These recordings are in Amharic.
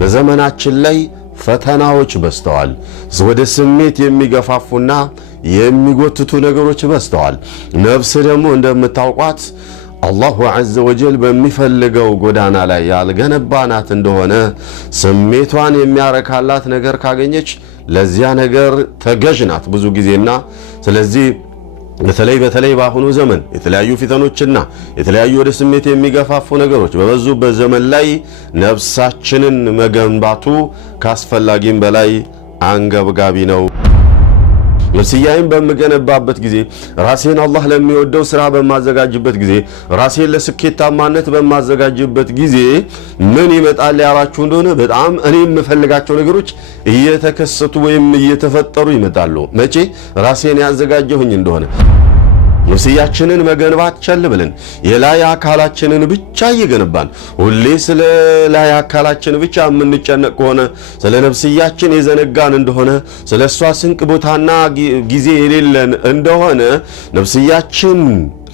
በዘመናችን ላይ ፈተናዎች በስተዋል ወደ ስሜት የሚገፋፉና የሚጎትቱ ነገሮች በስተዋል ነፍስ ደግሞ እንደምታውቋት አላሁ ዐዘ ወጀል በሚፈልገው ጎዳና ላይ ያልገነባናት እንደሆነ ስሜቷን የሚያረካላት ነገር ካገኘች ለዚያ ነገር ተገዥናት ብዙ ጊዜና ስለዚህ በተለይ በአሁኑ ዘመን የተለያዩ ፊተኖችና የተለያዩ ወደ ስሜት የሚገፋፉ ነገሮች በበዙበት ዘመን ላይ ነፍሳችንን መገንባቱ ካስፈላጊም በላይ አንገብጋቢ ነው። ነፍስያዬን በመገነባበት ጊዜ ራሴን አላህ ለሚወደው ስራ በማዘጋጅበት ጊዜ ራሴን ለስኬታማነት በማዘጋጅበት ጊዜ ምን ይመጣል ያላችሁ እንደሆነ በጣም እኔ የምፈልጋቸው ነገሮች እየተከሰቱ ወይም እየተፈጠሩ ይመጣሉ። መቼ ራሴን ያዘጋጀሁኝ እንደሆነ ነፍስያችንን መገንባት ቸል ብለን የላይ አካላችንን ብቻ እየገነባን ሁሌ ስለ ላይ አካላችን ብቻ የምንጨነቅ ከሆነ ስለ ነፍስያችን የዘነጋን እንደሆነ ስለሷ ስንቅ ቦታና ጊዜ የሌለን እንደሆነ ነፍስያችን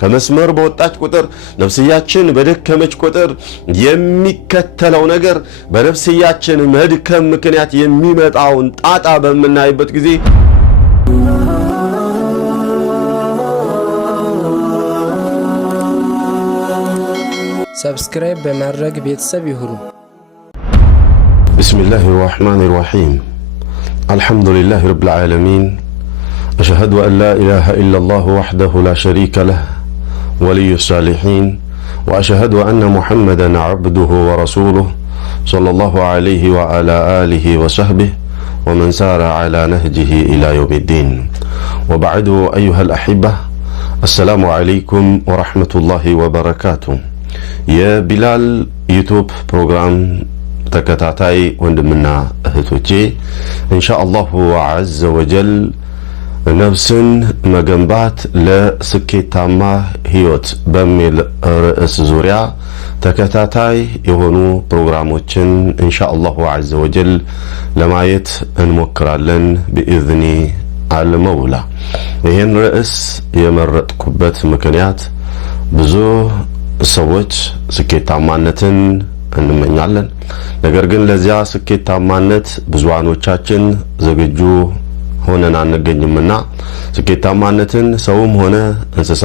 ከመስመር በወጣች ቁጥር ነፍስያችን በደከመች ቁጥር የሚከተለው ነገር በነፍስያችን መድከም ምክንያት የሚመጣውን ጣጣ በመናይበት ጊዜ سبسكرايب بمرق بيتسب يهرو. بسم الله الرحمن الرحيم. الحمد لله رب العالمين. أشهد أن لا إله إلا الله وحده لا شريك له ولي الصالحين وأشهد أن محمدا عبده ورسوله صلى الله عليه وعلى آله وصحبه ومن سار على نهجه إلى يوم الدين وبعد أيها الأحبة السلام عليكم ورحمة الله وبركاته. የቢላል ዩቲዩብ ፕሮግራም ተከታታይ ወንድምና እህቶቼ ኢንሻአላሁ ዐዘ ወጀል ነፍስን መገንባት ለስኬታማ ህይወት በሚል ርዕስ ዙሪያ ተከታታይ የሆኑ ፕሮግራሞችን ኢንሻአላሁ ዐዘ ወጀል ለማየት እንሞክራለን بإذن المولى። ይህን ርዕስ የመረጥኩበት ምክንያት ብዙ ሰዎች ስኬታማነትን እንመኛለን። ነገር ግን ለዚያ ስኬታማነት ብዙዋኖቻችን ዝግጁ ሆነን አንገኝምና ስኬታማነትን ሰውም ሆነ እንስሳ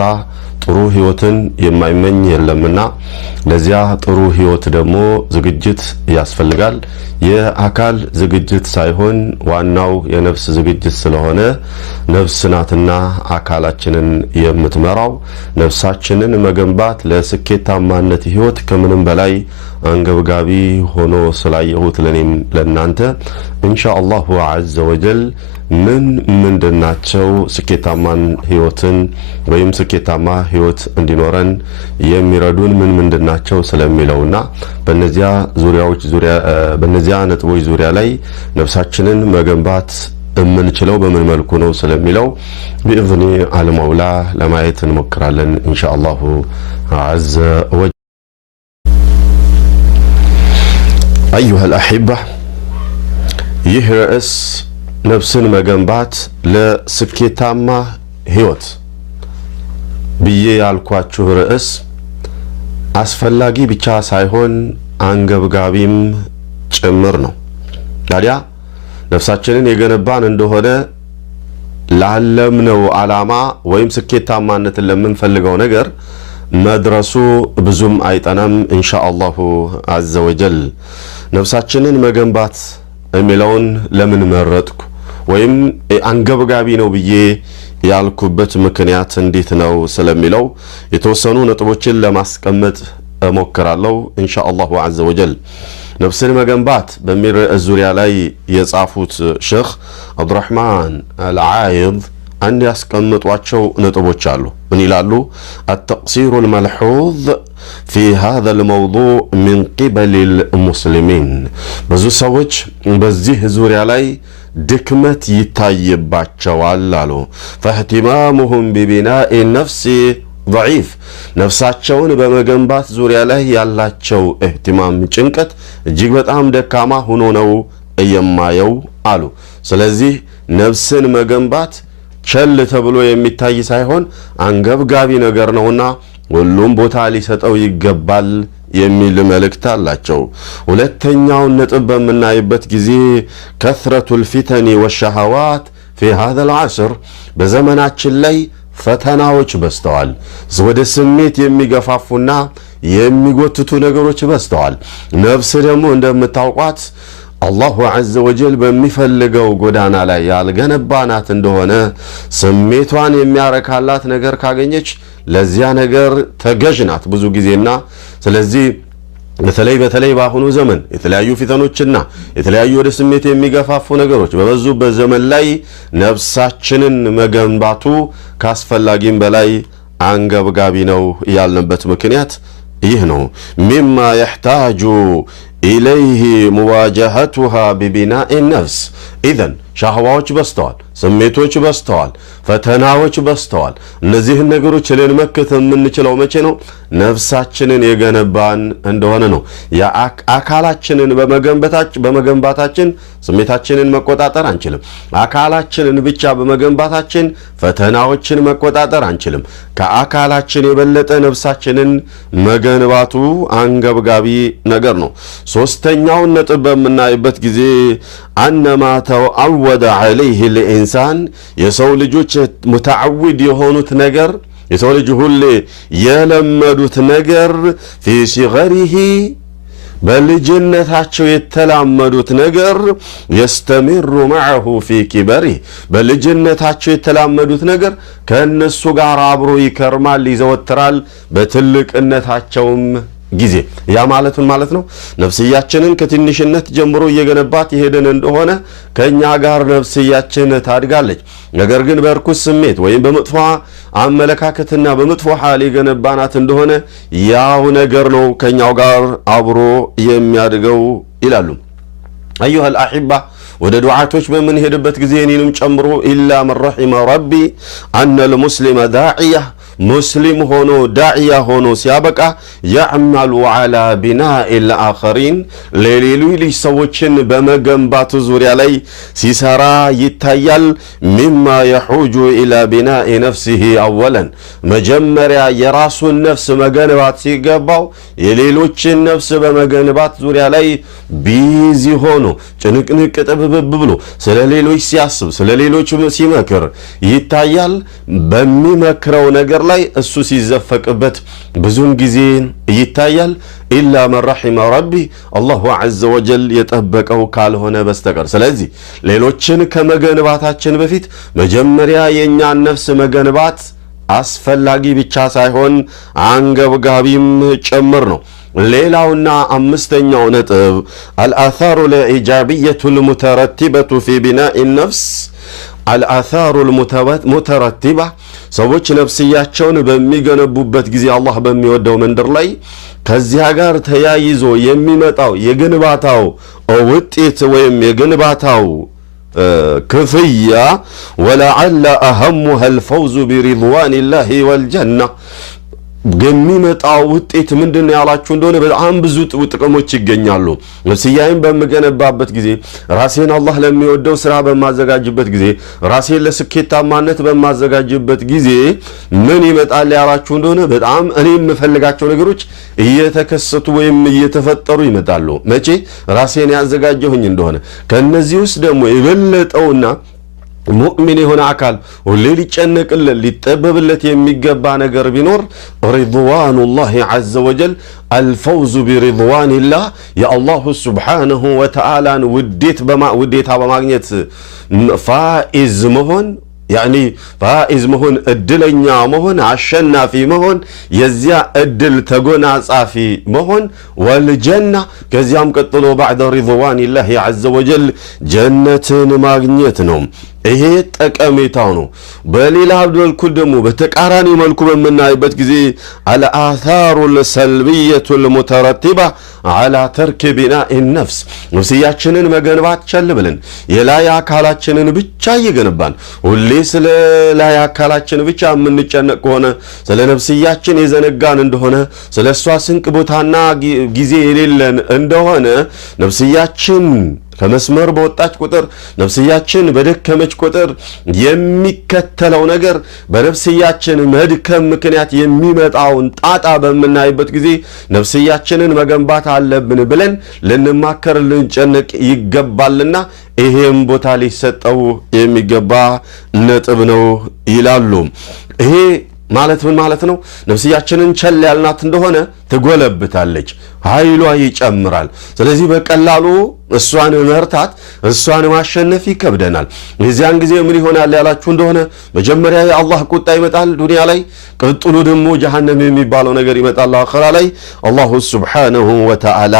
ጥሩ ህይወትን የማይመኝ የለምና ለዚያ ጥሩ ህይወት ደግሞ ዝግጅት ያስፈልጋል። የአካል ዝግጅት ሳይሆን ዋናው የነፍስ ዝግጅት ስለሆነ ነፍስ ናትና አካላችንን የምትመራው ነፍሳችንን መገንባት ለስኬታማነት ህይወት ከምንም በላይ አንገብጋቢ ሆኖ ስላየሁት ለኔም ለናንተ ኢንሻአላሁ ዐዘ ወጀል ምንድናቸው ስኬታማን ህይወትን ወይም ስኬታማ ህይወት እንዲኖረን የሚረዱን ምንድናቸው ስለሚለውና በእነዚያ ነጥቦች ዙሪያ ላይ ነፍሳችንን መገንባት የምንችለው በምን መልኩ ነው ስለሚለው بإذن المولى ለማየት እንሞክራለን ኢንሻአላሁ ዐዘ ወጀል። أيها الأحبة ይህ ርዕስ ነፍስን መገንባት ለስኬታማ ህይወት ብዬ ያልኳችሁ ርዕስ አስፈላጊ ብቻ ሳይሆን አንገብጋቢም ጭምር ነው። ታዲያ ነፍሳችንን የገነባን እንደሆነ ላለምነው ዓላማ ወይም ስኬታማነትን ለምንፈልገው ነገር መድረሱ ብዙም አይጠናም ኢንሻአላሁ ዐዘ ወጀል። ነፍሳችንን መገንባት የሚለውን ለምን መረጥኩ ወይም አንገብጋቢ ነው ብዬ ያልኩበት ምክንያት እንዴት ነው ስለሚለው የተወሰኑ ነጥቦችን ለማስቀመጥ እሞክራለሁ ኢንሻአላሁ ዐዘ ወጀል። ነፍስን መገንባት በሚል ርዕስ ዙሪያ ላይ የጻፉት ሼኽ አብዱራህማን አልዓይድ አንድ ያስቀምጧቸው ነጥቦች አሉ። ምን ይላሉ? التقصير الملحوظ في هذا الموضوع من قبل المسلمين ብዙ ሰዎች በዚህ ዙሪያ ላይ ድክመት ይታይባቸዋል አሉ። فاهتمامهم ببناء النفس ضعيف ነፍሳቸውን በመገንባት ዙሪያ ላይ ያላቸው እህትማም ጭንቀት እጅግ በጣም ደካማ ሆኖ ነው የማየው አሉ። ስለዚህ ነፍስን መገንባት ቸል ተብሎ የሚታይ ሳይሆን አንገብጋቢ ነገር ነውና ሁሉም ቦታ ሊሰጠው ይገባል የሚል መልእክት አላቸው። ሁለተኛውን ነጥብ በምናይበት ጊዜ ከስረቱል ፊተኒ ወሸሃዋት ፊ ሃዛል ዐስር በዘመናችን ላይ ፈተናዎች በስተዋል። ወደ ስሜት የሚገፋፉና የሚጎትቱ ነገሮች በስተዋል። ነፍስ ደግሞ እንደምታውቋት አላሁ ዐዘ ወጀል በሚፈልገው ጎዳና ላይ ያልገነባናት እንደሆነ ስሜቷን የሚያረካላት ነገር ካገኘች ለዚያ ነገር ተገዥ ናት ብዙ ጊዜና ስለዚህ በተለይ በአሁኑ ዘመን የተለያዩ ፊተኖችና የተለያዩ ወደ ስሜት የሚገፋፉ ነገሮች በበዙበት ዘመን ላይ ነፍሳችንን መገንባቱ ካስፈላጊም በላይ አንገብጋቢ ነው ያልንበት ምክንያት ይህ ነው። ሚማ يحتاج إليه مواجهتها ببناء النفس إذن ሻህዋዎች በስተዋል፣ ስሜቶች በስተዋል፣ ፈተናዎች በስተዋል። እነዚህን ነገሮች ልንመክት የምንችለው መቼ ነው? ነፍሳችንን የገነባን እንደሆነ ነው። አካላችንን በመገንባታችን ስሜታችንን መቆጣጠር አንችልም። አካላችንን ብቻ በመገንባታችን ፈተናዎችን መቆጣጠር አንችልም። ከአካላችን የበለጠ ነፍሳችንን መገንባቱ አንገብጋቢ ነገር ነው። ሶስተኛውን ነጥብ በምናይበት ጊዜ አነማ ተዓወደ ዐለይህ ልኢንሳን የሰው ልጆች ሙተዓዊድ የሆኑት ነገር የሰው ልጅ ሁሌ የለመዱት ነገር ፊ ሲገሪሂ በልጅነታቸው የተላመዱት ነገር የስተሚሩ መዐሁ ፊ ኪበሪህ በልጅነታቸው የተላመዱት ነገር ከእነሱ ጋር አብሮ ይከርማል፣ ይዘወትራል በትልቅነታቸውም ጊዜ። ያ ማለቱን ማለት ነው ነፍስያችንን ከትንሽነት ጀምሮ እየገነባት ይሄድን እንደሆነ ከኛ ጋር ነፍስያችን ታድጋለች። ነገር ግን በርኩስ ስሜት ወይም በመጥፎ አመለካከትና በመጥፎ ሐል የገነባናት እንደሆነ ያው ነገር ነው ከኛው ጋር አብሮ የሚያድገው ይላሉ። አዩሃ አልአሒባ ወደ ዱዓቶች በምንሄድበት ጊዜ እኔንም ጨምሮ ኢላ መን ረሒመ ረቢ አነ ልሙስሊመ ዳዕያ ሙስሊም ሆኖ ዳዕያ ሆኖ ሲያበቃ ያዕመሉ ዐላ ቢናኢ ልአኸሪን ለሌሎች ሰዎችን በመገንባቱ ዙሪያ ላይ ሲሰራ ይታያል። ሚማ የሑጁ ኢላ ቢናኢ ነፍሲሂ አወለን መጀመሪያ የራሱን ነፍስ መገንባት ሲገባው የሌሎችን ነፍስ በመገንባት ዙሪያ ላይ ቢዚ ሆኖ ጭንቅንቅ ጥብብብ ብሎ ስለ ሌሎች ሲያስብ ስለ ሌሎች ሲመክር ይታያል። በሚመክረው ነገር ላይ እሱ ሲዘፈቅበት ብዙን ጊዜ ይታያል። ኢላ መን ረሒመ ረቢ አላሁ ዐዘ ወጀል የጠበቀው ካልሆነ በስተቀር። ስለዚህ ሌሎችን ከመገንባታችን በፊት መጀመሪያ የእኛን ነፍስ መገንባት አስፈላጊ ብቻ ሳይሆን አንገብጋቢም ጭምር ነው። ሌላውና አምስተኛው ነጥብ አልአታሩ ልኢጃቢየቱ ልሙተረቲበቱ ፊ ቢናኢ ነፍስ አልአታሩ ልሙተረቲባ ሰዎች ነፍስያቸውን በሚገነቡበት ጊዜ አላህ በሚወደው መንደር ላይ ከዚያ ጋር ተያይዞ የሚመጣው የግንባታው ውጤት ወይም የግንባታው ክፍያ ወለዓለ አሀሙሃ አልፈውዙ ቢሪድዋኒላሂ ወልጀና የሚመጣው ውጤት ምንድነው ያላችሁ እንደሆነ በጣም ብዙ ጥቅሞች ይገኛሉ። ነፍስያዬን በመገነባበት ጊዜ ራሴን አላህ ለሚወደው ስራ በማዘጋጅበት ጊዜ ራሴን ለስኬታማነት በማዘጋጅበት ጊዜ ምን ይመጣል ያላችሁ እንደሆነ በጣም እኔ የምፈልጋቸው ነገሮች እየተከሰቱ ወይም እየተፈጠሩ ይመጣሉ። መቼ ራሴን ያዘጋጀሁኝ እንደሆነ ከነዚህ ውስጥ ደግሞ የበለጠውና ሙእሚን የሆነ አካል ሁሌ ሊጨነቅለት ሊጠበብለት የሚገባ ነገር ቢኖር ሪድዋኑላሂ ዐዘ ወጀል አልፈውዙ ቢሪድዋኒላህ የአላሁ ስብሓነሁ ወተዓላን ውዴታ በማግኘት ፋኢዝ መሆን ያኒ ፋኢዝ መሆን እድለኛ መሆን አሸናፊ መሆን የዚያ እድል ተጎናጻፊ መሆን ወልጀና ከዚያም ቀጥሎ ባዕደ ሪድዋኒላሂ ዐዘ ወጀል ጀነትን ማግኘት ነው። ይሄ ጠቀሜታው ነው። በሌላ በኩል ደግሞ በተቃራኒ መልኩ በመናይበት ጊዜ አልአታሩ ልሰልቢየቱ ልሙተረቲባ አላ ተርክ ቢናኢ ነፍስ ነፍስያችንን መገንባት ቸል ብለን የላይ አካላችንን ብቻ እየገነባን ሁሌ ስለ ላይ አካላችን ብቻ የምንጨነቅ ከሆነ ስለ ነፍስያችን የዘነጋን እንደሆነ ስለ እሷ ስንቅ ቦታና ጊዜ የሌለን እንደሆነ ነፍስያችን ከመስመር በወጣች ቁጥር ነፍስያችን በደከመች ቁጥር የሚከተለው ነገር በነፍስያችን መድከም ምክንያት የሚመጣውን ጣጣ በምናይበት ጊዜ ነፍስያችንን መገንባት አለብን ብለን ልንማከር ልንጨነቅ ይገባልና ይሄም ቦታ ሊሰጠው የሚገባ ነጥብ ነው ይላሉ። ይሄ ማለት ምን ማለት ነው? ነፍስያችንን ቸል ያልናት እንደሆነ ትጎለብታለች፣ ኃይሏ ይጨምራል። ስለዚህ በቀላሉ እሷን መርታት እሷን ማሸነፍ ይከብደናል። የዚያን ጊዜ ምን ይሆናል ያላችሁ እንደሆነ መጀመሪያ የአላህ ቁጣ ይመጣል ዱንያ ላይ፣ ቀጥሎ ደግሞ ጀሃነም የሚባለው ነገር ይመጣል አኺራ ላይ። አላሁ ሱብሓነሁ ወተዓላ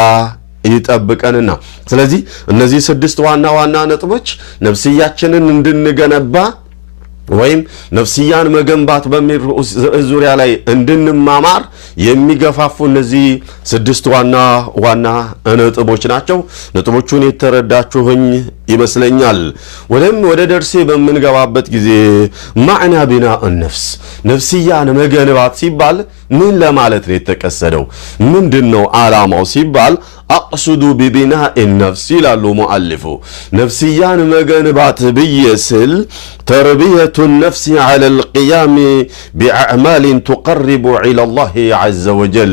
ይጠብቀንና ስለዚህ እነዚህ 6 ዋና ዋና ነጥቦች ነፍስያችንን እንድንገነባ ወይም ነፍስያን መገንባት በሚል ዙሪያ ላይ እንድንማማር የሚገፋፉ እነዚህ 6 ዋና ዋና ነጥቦች ናቸው። ነጥቦቹን የተረዳችሁኝ ይመስለኛል። ወደ ደርሴ በምንገባበት ጊዜ ማዕና ቢናእ ነፍስ ነፍስያን መገንባት ሲባል ምን ለማለት ነው የተቀሰደው? ምንድነው ዓላማው ሲባል አቅሱዱ ቢቢናእ ነፍስ ይላሉ ሙአሊፉ። ነፍስያን መገንባት ብየስል ተርቢየቱ ነፍስ ዐለ ልቅያም ቢአዕማልን ቱቀርቡ ዒላ ላህ ዐዘ ወጀል።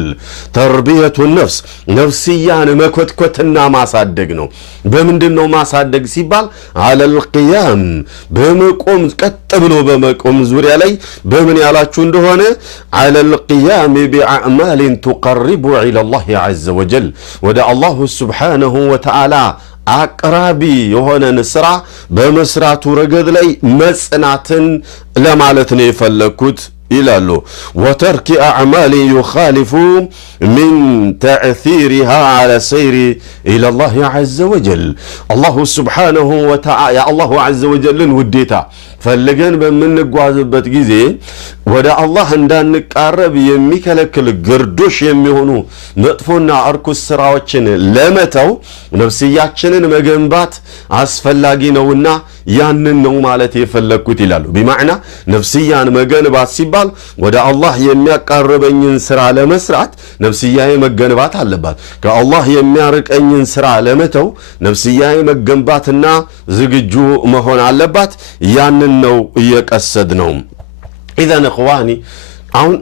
ተርቢየቱ ነፍስ ነፍስያን መኮትኮትና ማሳደግ ነው። በምንድነው ማሳደግ ሲባል ዐለ ልቅያም በመቆም ቀጥ ብሎ በመቆም ዙሪያ ላይ በምን ያላችሁ እንደሆነ ዐለ ልቅያም ቢአዕማልን ቱቀርቡ ዒላ ላህ ዐዘ ወጀል ወደ አላሁ ስብሓነሁ ወተዓላ አቅራቢ የሆነን ስራ በመስራቱ ረገድ ላይ መጽናትን ለማለት ነው የፈለኩት ይላሉ። ወተርኪ አዕማል ዩኻሊፉ ሚን ተዕሲሪሃ ዐለ ሰይሪ ኢለላህ ዐዘ ወጀል። አላሁ ስብሓነሁ ወተዓላ የአላሁ ዐዘ ወጀልን ውዴታ ፈልገን በምንጓዝበት ጊዜ ወደ አላህ እንዳንቃረብ የሚከለክል ግርዶሽ የሚሆኑ መጥፎና እርኩስ ስራዎችን ለመተው ነፍስያችንን መገንባት አስፈላጊ ነውና ያንን ነው ማለት የፈለኩት ይላሉ። ቢማዕና ነፍስያን መገንባት ሲባል ወደ አላህ የሚያቃርበኝን ስራ ለመስራት ነፍስያዬ መገንባት አለባት። ከአላህ የሚያርቀኝን ስራ ለመተው ነፍስያዬ መገንባትና ዝግጁ መሆን አለባት። ያንን ነው እየቀሰድ ነው። ኢዘን እኽዋኒ አሁን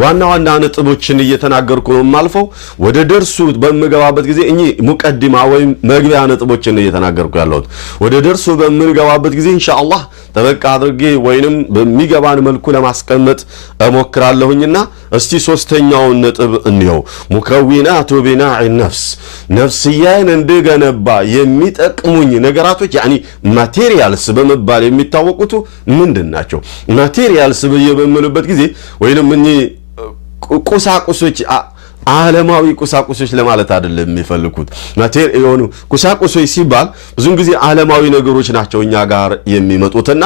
ዋና ዋና ነጥቦችን እየተናገርኩ ነው የማልፈው። ወደ ደርሱ በምገባበት ጊዜ እኚህ ሙቀዲማ ወይም መግቢያ ነጥቦችን እየተናገርኩ ያለሁት። ወደ ደርሱ በምንገባበት ጊዜ ኢንሻአላህ ተበቃ አድርጌ ወይንም በሚገባን መልኩ ለማስቀመጥ እሞክራለሁኝና እስቲ ሶስተኛውን ነጥብ እንየው። ሙከዊናቱ ቢናዕ ነፍስ ነፍስያን እንደገነባ የሚጠቅሙኝ ነገራቶች ያኒ ማቴሪያልስ በመባል የሚታወቁት ምንድን ናቸው? ማቴሪያልስ በየበምንበት ጊዜ ወይንም እኚህ ቁሳቁሶች ዓለማዊ ቁሳቁሶች ለማለት አይደለም የሚፈልጉት። ማቴሪያል የሆኑ ቁሳቁሶች ሲባል ብዙን ጊዜ ዓለማዊ ነገሮች ናቸው እኛ ጋር የሚመጡትና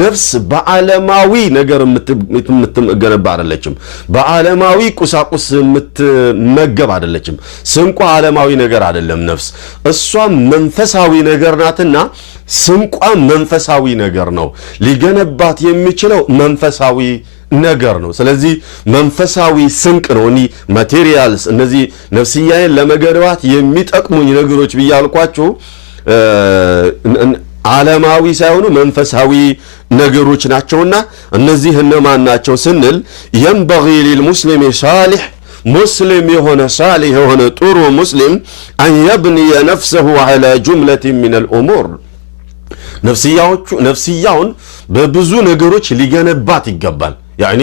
ነፍስ በዓለማዊ ነገር የምትገነባ አይደለችም። በዓለማዊ ቁሳቁስ የምትመገብ አይደለችም። ስንቋ ዓለማዊ ነገር አይደለም ነፍስ። እሷም መንፈሳዊ ነገር ናትና ስንቋም መንፈሳዊ ነገር ነው። ሊገነባት የሚችለው መንፈሳዊ ነገር ነው። ስለዚህ መንፈሳዊ ስንቅ ነው። እኒ ማቴሪያልስ እነዚህ ነፍስያዬን ለመገንባት የሚጠቅሙኝ ነገሮች ብያልኳችሁ ዓለማዊ ሳይሆኑ መንፈሳዊ ነገሮች ናቸውና እነዚህ እነማን ናቸው ስንል ينبغي للمسلم صالح مسلم የሆነ صالح የሆነ ጥሩ ሙስሊም أن يبني نفسه على جملة من الأمور ነፍስያውን በብዙ ነገሮች ሊገነባት ይገባል። ያኒ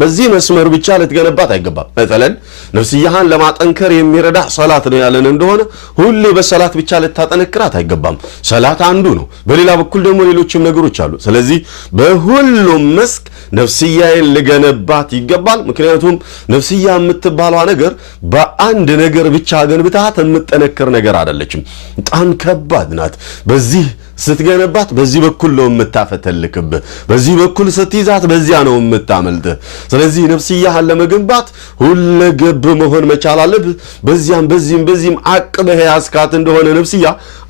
በዚህ መስመር ብቻ ልትገነባት አይገባም። مثلا ነፍስያህን ለማጠንከር የሚረዳ ሰላት ነው ያለን እንደሆነ ሁሌ በሰላት ብቻ ልታጠነክራት አይገባም። ሰላት አንዱ ነው። በሌላ በኩል ደግሞ ሌሎችም ነገሮች አሉ። ስለዚህ በሁሉም መስክ ነፍስያዬን ልገነባት ይገባል። ምክንያቱም ነፍስያ የምትባለው ነገር በአንድ ነገር ብቻ ገንብታት የምትጠነክር ነገር አይደለችም። በጣም ከባድ ናት። በዚህ ስትገነባት በዚህ በኩል ነው የምታፈተልክብህ፣ በዚህ በኩል ስትይዛት በዚያ ነው የምታመልጥ። ስለዚህ ነፍስያህን ለመገንባት ሁለገብ መሆን መቻል አለብህ። በዚያም በዚህም አቅበህ ያስካት እንደሆነ ነፍስያ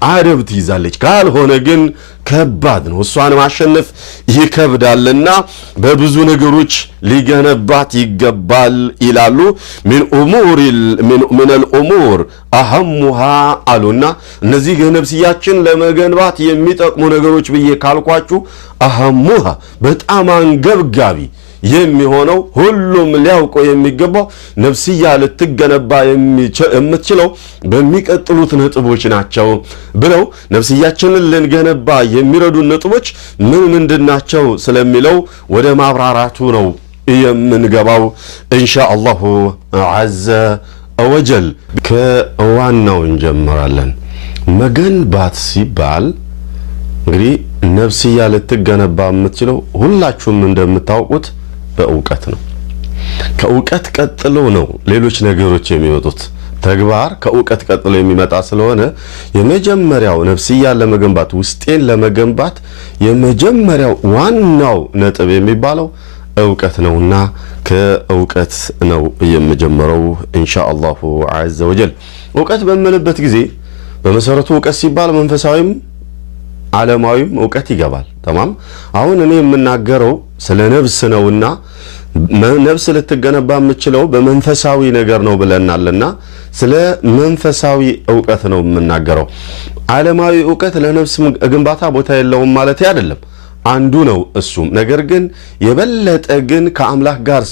አደብ ትይዛለች። ካልሆነ ግን ከባድ ነው። እሷን ማሸነፍ ይከብዳልና በብዙ ነገሮች ሊገነባት ይገባል ይላሉ من الأمور أهمها አሉና እነዚህ ነፍስያችን ለመገንባት የሚጠቅሙ ነገሮች ብዬ ካልኳችሁ أهمها በጣም አንገብጋቢ የሚሆነው ሁሉም ሊያውቀው የሚገባው ነፍስያ ልትገነባ የምትችለው በሚቀጥሉት ነጥቦች ናቸው ብለው ነፍስያችንን ልንገነባ የሚረዱ ነጥቦች ምንድናቸው ስለሚለው ወደ ማብራራቱ ነው የምንገባው ኢንሻአላሁ ዐዘ ወጀል። ከዋናው እንጀምራለን። መገንባት ሲባል እንግዲህ ነፍስያ ልትገነባ የምትችለው ሁላችሁም እንደምታውቁት በእውቀት ነው። ከእውቀት ቀጥሎ ነው ሌሎች ነገሮች የሚመጡት። ተግባር ከእውቀት ቀጥሎ የሚመጣ ስለሆነ የመጀመሪያው ነፍስያ ለመገንባት ውስጤን ለመገንባት የመጀመሪያው ዋናው ነጥብ የሚባለው እውቀት ነውና ከእውቀት ነው የምጀምረው ኢንሻአላሁ ዐዘ ወጀል። እውቀት በምንበት ጊዜ በመሰረቱ እውቀት ሲባል መንፈሳዊም ዓለማዊም እውቀት ይገባል። ተማም አሁን እኔ የምናገረው ስለ ነፍስ ነውና ነፍስ ልትገነባ የምትችለው በመንፈሳዊ ነገር ነው ብለናልና ስለ መንፈሳዊ እውቀት ነው የምናገረው። ዓለማዊ እውቀት ለነፍስ ግንባታ ቦታ የለውም ማለት አይደለም፣ አንዱ ነው እሱም። ነገር ግን የበለጠ ግን ከአምላክ ጋር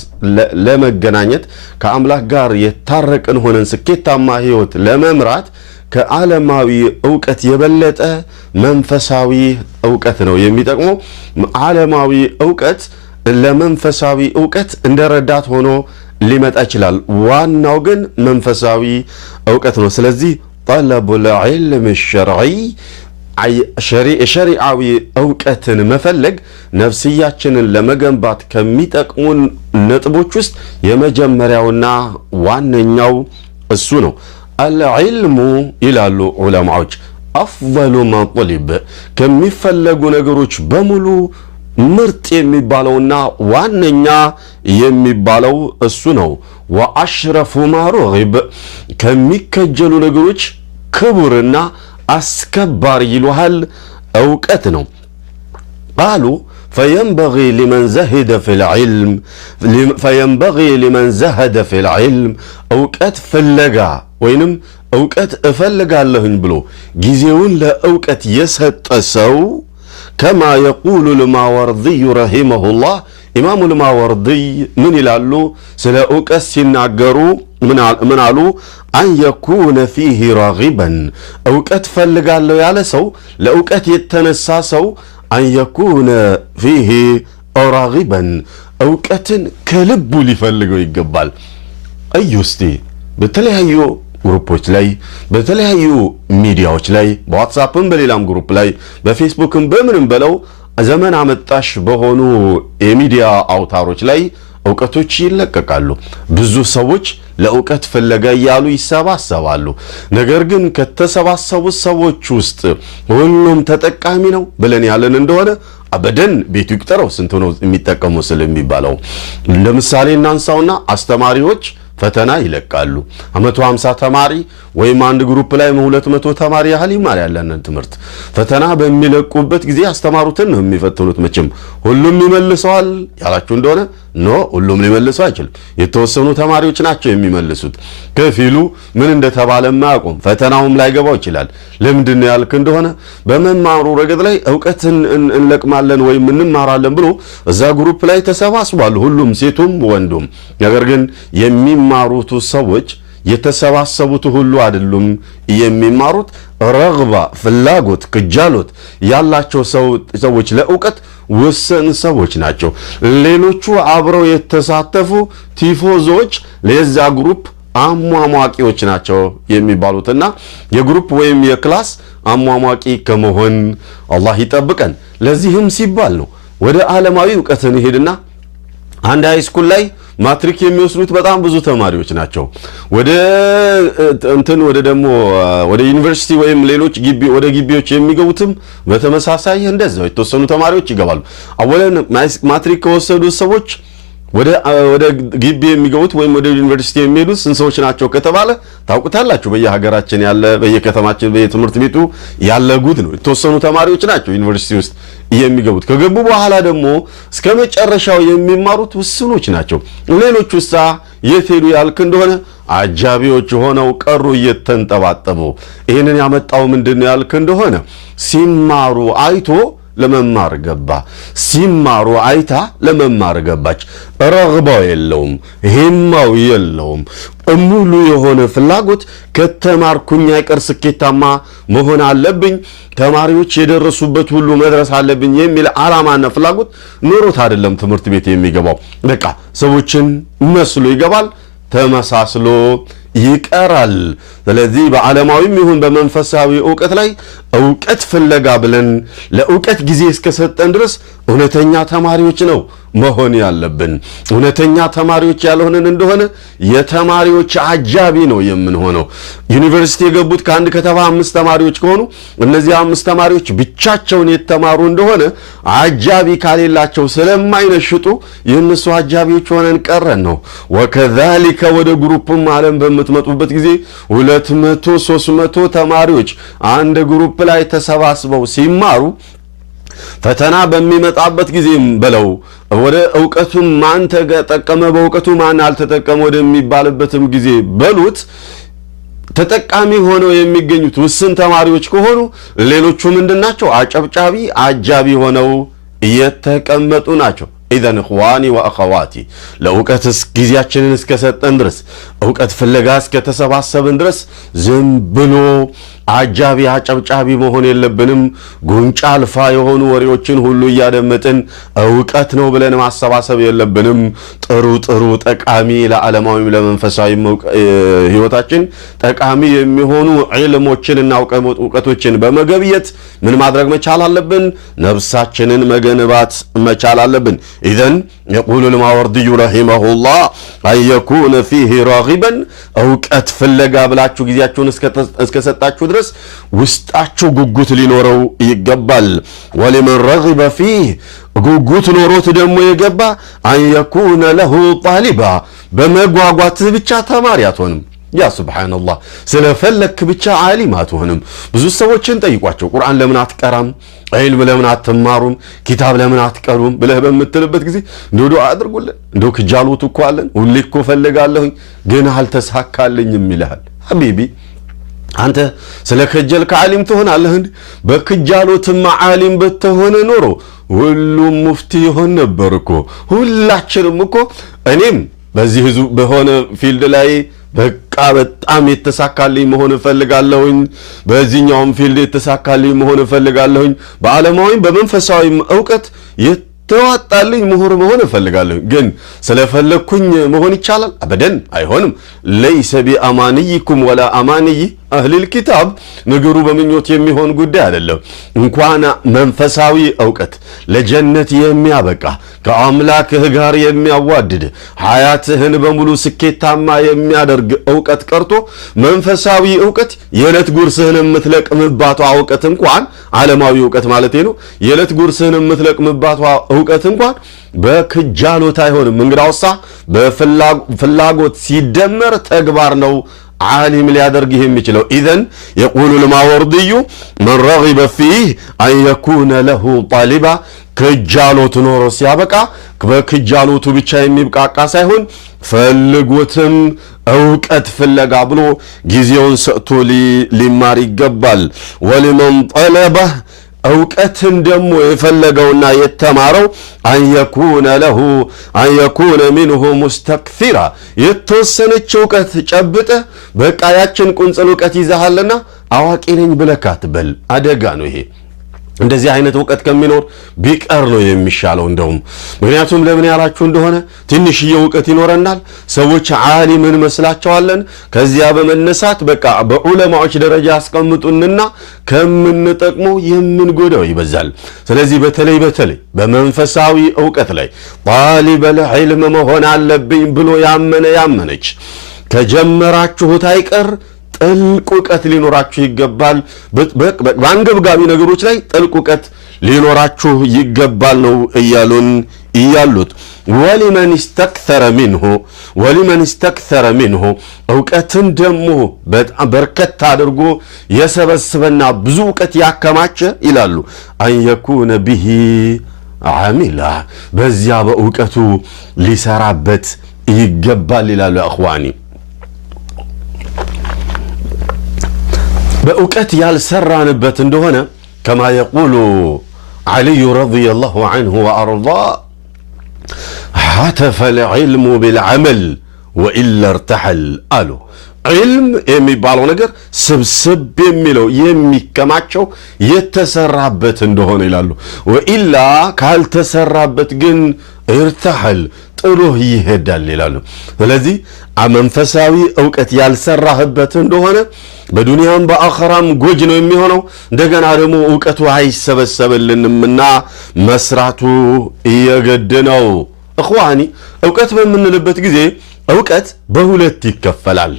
ለመገናኘት ከአምላክ ጋር የታረቅን ሆነን ስኬታማ ህይወት ለመምራት ከዓለማዊ እውቀት የበለጠ መንፈሳዊ እውቀት ነው የሚጠቅመው። ዓለማዊ እውቀት ለመንፈሳዊ እውቀት እንደረዳት ሆኖ ሊመጣ ይችላል። ዋናው ግን መንፈሳዊ እውቀት ነው። ስለዚህ ጠለቡል ዒልም ሸርዒ ሸሪዓዊ እውቀትን መፈለግ ነፍስያችንን ለመገንባት ከሚጠቅሙን ነጥቦች ውስጥ የመጀመሪያውና ዋነኛው እሱ ነው። العلم ይላሉ ዑለማዎች أفضل ما طلب ከሚፈለጉ ነገሮች በሙሉ ምርጥ የሚባለውና ዋነኛ የሚባለው እሱ ነው። وأشرف ما رغب ከሚከጀሉ ነገሮች ክቡርና አስከባሪ ይሉሃል እውቀት ነው። قالوا فينبغي لمن زهد في العلم እውቀት ፍለጋ ወይንም እውቀት እፈልጋለሁኝ ብሎ ጊዜውን ለእውቀት የሰጠ ሰው كما يقول الماوردي رحمه الله ኢማሙ الماوردي ምን ይላሉ ስለ እውቀት ሲናገሩ ምን አሉ أن يكون فيه راغبا እውቀት ፈልጋለሁ ያለ ሰው ለእውቀት የተነሳ ሰው أن يكون فيه راغبا እውቀትን ከልቡ ሊፈልገው ይገባል። አዩስቲ በተለያዩ ግሩፖች ላይ በተለያዩ ሚዲያዎች ላይ በዋትስአፕም በሌላም ግሩፕ ላይ በፌስቡክም በምንም በለው ዘመን አመጣሽ በሆኑ የሚዲያ አውታሮች ላይ እውቀቶች ይለቀቃሉ። ብዙ ሰዎች ለእውቀት ፍለጋ ያሉ ይሰባሰባሉ። ነገር ግን ከተሰባሰቡት ሰዎች ውስጥ ሁሉም ተጠቃሚ ነው ብለን ያለን እንደሆነ አበደን ቤቱ ይቅጠረው ስንት ነው የሚጠቀሙ ስለሚባለው ለምሳሌ እናንሳውና አስተማሪዎች ፈተና ይለቃሉ። 150 ተማሪ ወይም አንድ ግሩፕ ላይ 200 ተማሪ ያህል ይማር ያለን ትምህርት ፈተና በሚለቁበት ጊዜ አስተማሩትን ነው የሚፈትኑት። መቼም ሁሉም ይመልሰዋል ያላችሁ እንደሆነ ሁሉም ሊመልሰው አይችልም። የተወሰኑ ተማሪዎች ናቸው የሚመልሱት። ከፊሉ ምን እንደተባለ ማያውቁም ፈተናውም ላይ ገባው ይችላል። ለምንድን ነው ያልክ እንደሆነ በመማሩ ረገድ ላይ ዕውቀትን እንለቅማለን ወይም እንማራለን ብሎ እዛ ግሩፕ ላይ ተሰባስቧል፣ ሁሉም ሴቱም ወንዱም። ነገር ግን የሚማሩት ሰዎች የተሰባሰቡት ሁሉ አይደሉም የሚማሩት። ረግባ ፍላጎት ክጃሎት ያላቸው ሰዎች ለእውቀት ወሰን ሰዎች ናቸው። ሌሎቹ አብረው የተሳተፉ ቲፎዞች ለዛ ግሩፕ አሟሟቂዎች ናቸው የሚባሉትና የግሩፕ ወይም የክላስ አሟሟቂ ከመሆን አላህ ይጠብቀን። ለዚህም ሲባል ነው ወደ ዓለማዊ ዕውቀትን ሄድና አንድ ሃይስኩል ላይ ማትሪክ የሚወስዱት በጣም ብዙ ተማሪዎች ናቸው። ወደ ዩኒቨርሲቲ ወይም ሌሎች ወደ ግቢዎች የሚገቡትም በተመሳሳይ እንደዛው የተወሰኑ ተማሪዎች ይገባሉ። አወለን ማትሪክ ከወሰዱ ሰዎች ወደ ግቢ የሚገቡት ወይም ወደ ዩኒቨርሲቲ የሚሄዱት ስንት ሰዎች ናቸው ከተባለ ታውቁታላችሁ። በየሀገራችን ያለ በየከተማችን በየትምህርት ቤቱ ያለ ጉድ ነው። የተወሰኑ ተማሪዎች ናቸው ዩኒቨርሲቲ ውስጥ የሚገቡት። ከገቡ በኋላ ደግሞ እስከ መጨረሻው የሚማሩት ውስኖች ናቸው። ሌሎቹ የት ሄዱ ያልክ እንደሆነ አጃቢዎች ሆነው ቀሩ እየተንጠባጠቡ። ይህንን ያመጣው ምንድነው ያልክ እንደሆነ ሲማሩ አይቶ ለመማር ገባ። ሲማሩ አይታ ለመማር ገባች። ረግባው የለውም፣ ሂማው የለውም። ሙሉ የሆነ ፍላጎት ከተማርኩኝ አይቀር ስኬታማ መሆን አለብኝ፣ ተማሪዎች የደረሱበት ሁሉ መድረስ አለብኝ የሚል ዓላማና ፍላጎት ኖሮት አይደለም ትምህርት ቤት የሚገባው። በቃ ሰዎችን መስሎ ይገባል፣ ተመሳስሎ ይቀራል። ስለዚህ በዓለማዊም ይሁን በመንፈሳዊ ዕውቀት ላይ ዕውቀት ፍለጋ ብለን ለዕውቀት ጊዜ እስከሰጠን ድረስ እውነተኛ ተማሪዎች ነው መሆን ያለብን። እውነተኛ ተማሪዎች ያልሆነን እንደሆነ የተማሪዎች አጃቢ ነው የምንሆነው። ዩኒቨርሲቲ የገቡት ከአንድ ከተማ 5 ተማሪዎች ከሆኑ እነዚህ 5 ተማሪዎች ብቻቸውን የተማሩ እንደሆነ አጃቢ ካሌላቸው ስለማይነሽጡ የእነሱ አጃቢዎች ሆነን ቀረን ነው። ወከዛሊከ ወደ ግሩፕም ዓለም በምትመጡበት ጊዜ 200 300 ተማሪዎች አንድ ግሩፕ ላይ ተሰባስበው ሲማሩ ፈተና በሚመጣበት ጊዜም በለው ወደ ዕውቀቱም ማን ተጠቀመ በዕውቀቱ ማን አልተጠቀመ ወደሚባልበትም ጊዜ በሉት ተጠቃሚ ሆነው የሚገኙት ውስን ተማሪዎች ከሆኑ ሌሎቹ ምንድናቸው? አጨብጫቢ አጃቢ ሆነው የተቀመጡ ናቸው። ኢዘን እኽዋኒ ወአኸዋቲ ለዕውቀት ጊዜያችንን እስከሰጠን ድረስ ዕውቀት ፍለጋ እስከተሰባሰብን ድረስ ዝም ብሎ አጃቢ አጨብጫቢ መሆን የለብንም። ጉንጫ አልፋ የሆኑ ወሬዎችን ሁሉ እያደመጥን ዕውቀት ነው ብለን ማሰባሰብ የለብንም። ጥሩ ጠቃሚ ለዓለማዊም ለመንፈሳዊ ህይወታችን ጠቃሚ የሚሆኑ ዒልሞችንና ዕውቀቶችን በመገብየት ምን ማድረግ መቻል አለብን? ነፍሳችንን መገንባት መቻል አለብን። ኢዘን የቁሉ ልማወርድዩ ረሂመሁላህ አን የኩነ ፊህ ራጊበን ዕውቀት ፍለጋ ብላችሁ ጊዜያችሁን እስከሰጣችሁ ድረስ ውስጣችሁ ጉጉት ሊኖረው ይገባል። ወሊመን ረጊበ ፊህ ጉጉት ኖሮት ደግሞ የገባ አን የኩነ ለሁ ጣሊባ በመጓጓት ብቻ ተማሪ አትሆንም። ያ ሱብሃንአላህ ስለፈለክ ብቻ ዓሊም አትሆንም። ብዙ ሰዎችን ጠይቋቸው ቁርአን ለምን አትቀራም? ዒልም ለምን አትማሩም? ኪታብ ለምን አትቀሩም ብለህ በምትልበት ጊዜ እንደው ዱዓ አድርጉልን፣ እንደው ክጃሎት እኮ አለን፣ ሁሌ እኮ ፈልጋለሁኝ ግን አልተሳካልኝም ይልሃል። ሐቢቢ አንተ ስለ ከጀልከ ዓሊም ትሆናለህ እንዴ? በክጃሎትማ ዓሊም በተሆነ ኖሮ ሁሉም ሙፍቲ ይሆን ነበር እኮ። ሁላችንም እኮ እኔም በዚህ በሆነ ፊልድ ላይ በቃ በጣም የተሳካልኝ መሆን እፈልጋለሁኝ፣ በዚህኛውም ፊልድ የተሳካልኝ መሆን እፈልጋለሁኝ፣ በዓለማዊም በመንፈሳዊም ዕውቀት ተዋጣልኝ ምሁር መሆን እፈልጋለሁ። ግን ስለፈለኩኝ መሆን ይቻላል? አበደን አይሆንም። ለይሰ ቢአማንይኩም ወላ አማንይ አህሊል ኪታብ ነገሩ በምኞት የሚሆን ጉዳይ አይደለም። እንኳን መንፈሳዊ ዕውቀት ለጀነት የሚያበቃ ከአምላክህ ጋር የሚያዋድድ ሐያትህን በሙሉ ስኬታማ የሚያደርግ ዕውቀት ቀርቶ መንፈሳዊ ዕውቀት የዕለት ጉርስህን የምትለቅምባቷ ዕውቀት እንኳን ዓለማዊ ዕውቀት ማለት ነው። የዕለት ጉርስህን የምትለቅምባቷ ዕውቀት እንኳን በክጃሎት አይሆንም። እንግዳውሳ በፍላጎት ሲደመር ተግባር ነው ዓሊም ሊያደርግህ የሚችለው። ኢዘን የቁሉ ልማወርድዩ መን ረጊበ ፊህ አን የኩነ ለሁ ጣሊባ ክጃሎት ኖሮ ሲያበቃ በክጃሎቱ ብቻ የሚብቃቃ ሳይሆን ፈልጎትም ዕውቀት ፍለጋ ብሎ ጊዜውን ሰጥቶ ሊማር ይገባል። ወሊመን ጠለበህ ዕውቀትን ደግሞ የፈለገውና የተማረው አን የኩነ ሚንሁ ሙስተክሲራ የተወሰነች ዕውቀት ጨብጠህ በቃ ያችን ቁንጽል ዕውቀት ይዘሃልና አዋቂ ነኝ ብለህ አትበል። አደጋ ነው ይሄ። እንደዚህ አይነት ዕውቀት ከሚኖር ቢቀር ነው የሚሻለው እንደውም። ምክንያቱም ለምን ያላችሁ እንደሆነ ትንሽዬ ዕውቀት ይኖረናል፣ ሰዎች ዓሊምን መስላቸዋለን። ከዚያ በመነሳት በቃ በዑለማዎች ደረጃ ያስቀምጡንና ከምንጠቅመው የምንጎዳው ይበዛል። ስለዚህ በተለይ በመንፈሳዊ ዕውቀት ላይ ጣሊበል ዒልም መሆን አለብኝ ብሎ ያመነች ከጀመራችሁት አይቀር ጥልቅ ዕውቀት ሊኖራችሁ ይገባል። በአንገብጋቢ ነገሮች ላይ ጥልቅ ዕውቀት ሊኖራችሁ ይገባል ነው እያሉን እያሉት ወሊመን استكثر منه እውቀትን ደግሞ በጣም በርከት አድርጎ የሰበስበና ብዙ እውቀት ያከማቸ ይላሉ አን يكون به ዓሚላ በዚያ በእውቀቱ ሊሰራበት ይገባል ይላሉ አኽዋኒ በእውቀት ያልሰራንበት እንደሆነ كما يقول علي رضي الله عنه وأرضاه حتف العلم بالعمل وإلا ارتحل قالوا علم የሚባለው ነገር ስብስብ የሚለው የሚከማቸው የተሰራበት እንደሆነ ይላሉ ወኢላ ካልተሰራበት ግን ارتحل ጥሎህ ይሄዳል ይላሉ ስለዚህ መንፈሳዊ ዕውቀት ያልሰራህበት እንደሆነ በዱንያም በአኺራም ጎጅ ነው የሚሆነው እንደገና ደግሞ ዕውቀቱ አይሰበሰብልንምና መስራቱ የገደነው እኽዋኒ ዕውቀት በምንልበት ጊዜ ዕውቀት በሁለት ይከፈላል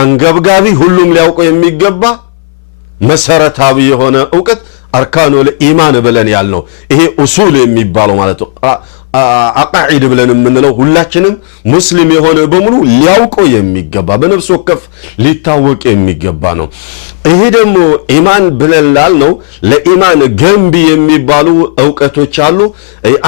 አንገብጋቢ ሁሉም ሊያውቀው የሚገባ መሰረታዊ የሆነ ዕውቀት አርካኑል ኢማን ብለን ያልነው ይሄ ኡሱል የሚባለው ማለት ነው አቃዒድ ብለን የምንለው ሁላችንም ሙስሊም የሆነ በሙሉ ሊያውቀው የሚገባ በነፍስ ወከፍ ሊታወቅ የሚገባ ነው ይሄ ደግሞ ኢማን ብለላል ነው ለኢማን ገንቢ የሚባሉ ዕውቀቶች አሉ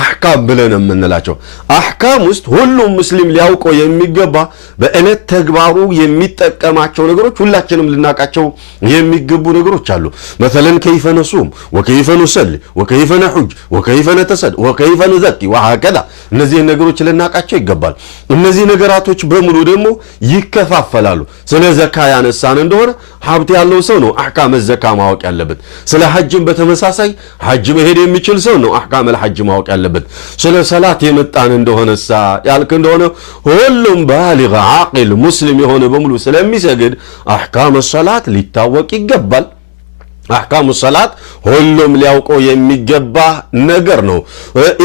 አህካም ብለን የምንላቸው አህካም ውስጥ ሁሉም ሙስሊም ሊያውቀው የሚገባ በእለት ተግባሩ የሚጠቀማቸው ነገሮች ሁላችንም ልናቃቸው የሚገቡ ነገሮች አሉ مثلا كيف نصوم وكيف نصلي وكيف نحج وكيف نتصدق وكيف نزكي وهكذا እነዚህ ነገሮች ልናቃቸው ይገባል እነዚህ ነገራቶች በሙሉ ደግሞ ይከፋፈላሉ ስለ ዘካ ያነሳን እንደሆነ ሀብት ያለው ሰው ነው አህካም ዘካ ማወቅ ያለበት ስለ ሐጅም በተመሳሳይ ሐጅ መሄድ የሚችል ሰው ነው አህካም الحج ማወቅ ያለበት ስለ ሰላት የመጣን እንደሆነሳ ያልክ እንደሆነ ሁሉም ባሊግ ዓቂል ሙስሊም የሆነ በሙሉ ስለሚሰግድ አህካም الصلاه ሊታወቅ ይገባል አህካም الصلاه ሁሉም ሊያውቀው የሚገባ ነገር ነው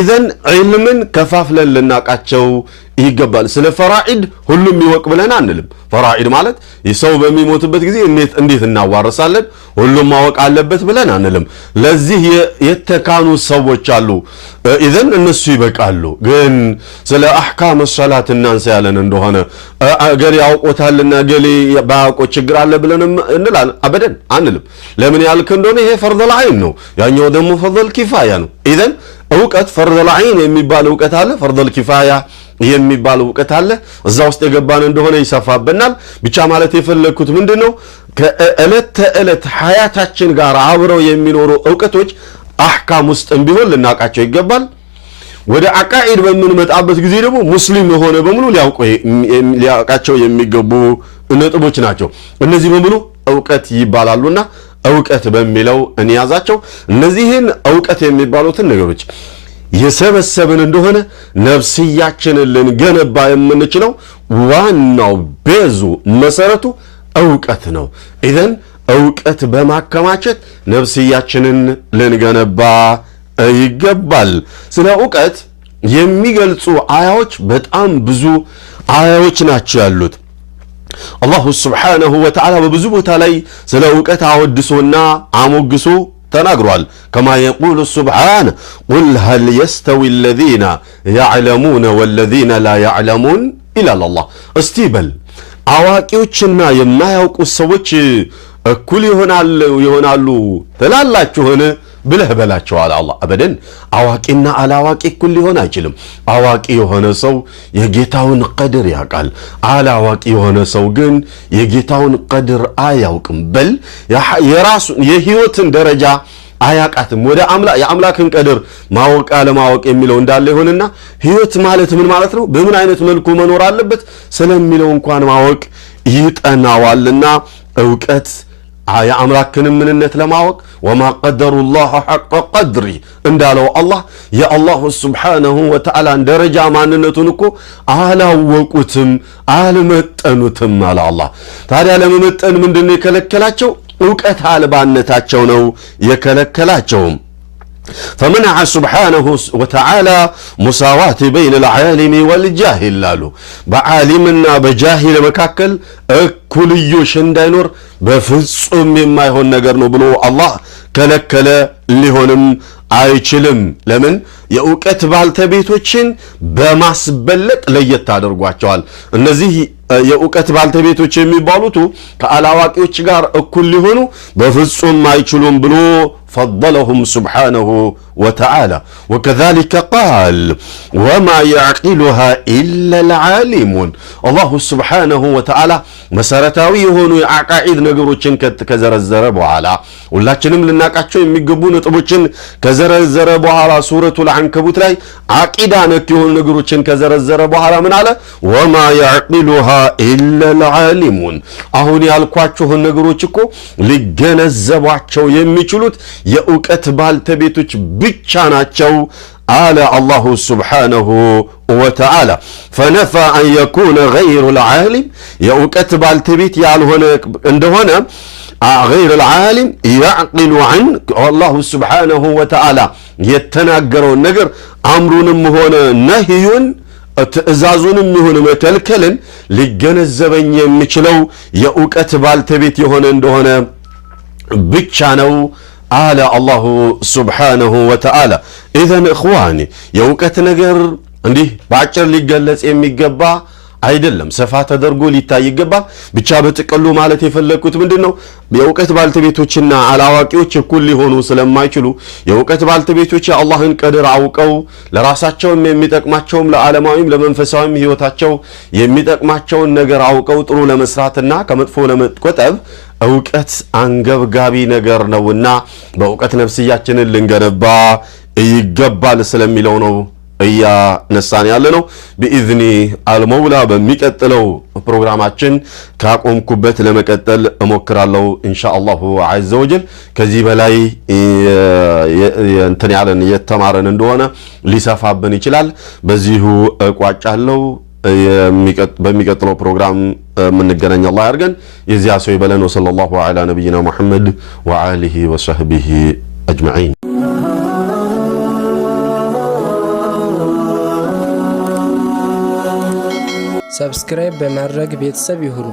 ኢዘን ዒልምን ከፋፍለን ልናቃቸው ይገባል ስለ ፈራኢድ ሁሉም ይወቅ ብለን አንልም ፈራኢድ ማለት የሰው በሚሞትበት ጊዜ እንዴት እናዋርሳለን ሁሉም ማወቅ አለበት ብለን አንልም ለዚህ የተካኑ ሰዎች አሉ ኢዘን እነሱ ይበቃሉ ግን ስለ አህካም الصلاه እናንሳ ያለን እንደሆነ ገሌ ያውቆታልና ገሌ ባያውቆ ችግር አለ ብለን እንላለን አበደን አንልም ለምን ያልክ እንደሆነ ይሄ ፈርድ العين ነው ያኛው ደግሞ ፈርድ الكفايه ነው ኢዘን ዕውቀት ፈርድ العين የሚባል ዕውቀት አለ ፈርድ الكفايه የሚባል ዕውቀት አለ እዛ ውስጥ የገባን እንደሆነ ይሰፋብናል ብቻ ማለት የፈለኩት ምንድነው ከእለት ተእለት ሐያታችን ጋር አብረው የሚኖሩ ዕውቀቶች አህካም ውስጥ ቢሆን ልናቃቸው ይገባል ወደ አቃኢድ በምንመጣበት ጊዜ ደግሞ ሙስሊም የሆነ በሙሉ ሊያውቃቸው የሚገቡ ነጥቦች ናቸው እነዚህ በሙሉ ዕውቀት ይባላሉና ዕውቀት በሚለው እንያዛቸው እነዚህን ዕውቀት የሚባሉትን ነገሮች የሰበሰብን እንደሆነ ነፍስያችንን ልንገነባ የምንችለው ዋናው ቤዙ መሰረቱ ዕውቀት ነው ኢዘን ዕውቀት በማከማቸት ነፍስያችንን ልንገነባ ይገባል ስለ ዕውቀት የሚገልጹ አያዎች በጣም ብዙ አያዎች ናቸው ያሉት አላሁ ስብሓነሁ ወተዓላ በብዙ ቦታ ላይ ስለ ዕውቀት አወድሶና አሞግሶ تناقرال كما يقول سبحانه قل هل يستوي الذين يعلمون والذين لا يعلمون إلى الله استيبل አዋቂዎችና የማያውቁ ሰዎች እኩል ይሆናሉ ተላላችሁ ሆነ ብለህ በላቸው አለ አላህ አበደን አዋቂና አላዋቂ እኩል ሊሆን አይችልም አዋቂ የሆነ ሰው የጌታውን ቀድር ያውቃል አላዋቂ የሆነ ሰው ግን የጌታውን ቀድር አያውቅም በል የራሱ የህይወትን ደረጃ አያቃትም ወደ የአምላክን ቀድር ማወቅ አለማወቅ የሚለው እንዳለ ይሆንና ህይወት ማለት ምን ማለት ነው በምን አይነት መልኩ መኖር አለበት ስለሚለው እንኳን ማወቅ ይጠናዋልና ዕውቀት የአምላክን ምንነት ለማወቅ وما قدر الله حق قدره እንዳለው አላህ የአላህ Subhanahu Wa Ta'ala ደረጃ ማንነቱን እኮ አላወቁትም አልመጠኑትም አለ አላህ ታዲያ ለመመጠን ምንድነው የከለከላቸው ዕውቀት አልባነታቸው ነው የከለከላቸው فمنع سبحانه وتعالى مساواة بين العالم والجاهل لالو بعالمنا بجاهل مكاكل كليوش እንዳይኖር በፍጹም የማይሆን ነገር ነው ብሎ አላህ ከለከለ ሊሆንም አይችልም ለምን የእውቀት ባልተቤቶችን በማስበለጥ ለየት አድርጓቸዋል እነዚህ የእውቀት ባልተቤቶች የሚባሉት ከአላዋቂዎች ጋር እኩል ሊሆኑ በፍጹም አይችሉም ብሎ فضلهم سبحانه وتعالى وكذلك قال وما يعقلها إلا العالمون الله سبحانه وتعالى مسارتاوي يهونو عقائد نغروچن كزرزره بኋላ ሁላችንም ልናቃቸው የሚገቡ ነጥቦችን ከዘረዘረ በኋላ ሱረቱል አንከቡት ላይ አቂዳ ነክ የሆኑ ነገሮችን ከዘረዘረ በኋላ ምን አለ وما يعقلها إلا العالمون አሁን ያልኳችሁ ነገሮች እኮ ሊገነዘቧቸው የሚችሉት የእውቀት ባልተቤቶች ብቻ ናቸው አለ አላሁ سبحانه وتعالى فنفى أن يكون غير العالم የእውቀት ባልተቤት ያልሆነ እንደሆነ غير العالم يعقل عن الله سبحانه وتعالى يتناغرون ነገር አምሩንም ሆነ ነህዩን ትእዛዙንም ይሁን መከልከልን ሊገነዘበኝ የሚችለው የእውቀት ባልተቤት የሆነ እንደሆነ ብቻ ነው አለ አላሁ سبحانه وتعالى اذا اخواني የእውቀት ነገር እንዲህ ባጭር ሊገለጽ የሚገባ አይደለም ሰፋ ተደርጎ ሊታይ ይገባል ብቻ በጥቅሉ ማለት የፈለኩት ምንድነው የእውቀት ባልተቤቶችና አላዋቂዎች እኩል ሊሆኑ ስለማይችሉ የእውቀት ባልተቤቶች የአላህን ቀድር አውቀው ለራሳቸውም የሚጠቅማቸውም ለዓለማዊም ለመንፈሳዊም ህይወታቸው የሚጠቅማቸውን ነገር አውቀው ጥሩ ለመስራትና ከመጥፎ ለመቆጠብ እውቀት አንገብጋቢ ነገር ነውና በእውቀት ነፍስያችንን ልንገነባ ይገባል ስለሚለው ነው ነሳን ያለ ነው بإذن المولى በሚቀጥለው ፕሮግራማችን ካቆምኩበት ለመቀጠል እሞክራለሁ ኢንሻአላሁ ዐዘ ወጀል ከዚህ በላይ እንትን ያለን የተማረን እንደሆነ ሊሰፋብን ይችላል በዚሁ ቋጫለው በሚቀጥለው ፕሮግራም ምንገናኝ አላህ ያርገን የዚያ ሰው ይበለን ወሰለላሁ ዐላ ነብይና ሙሐመድ ወአሊሂ ወሰህቢሂ አጅመዒን ሰብስክራይብ በማድረግ ቤተሰብ ይሁኑ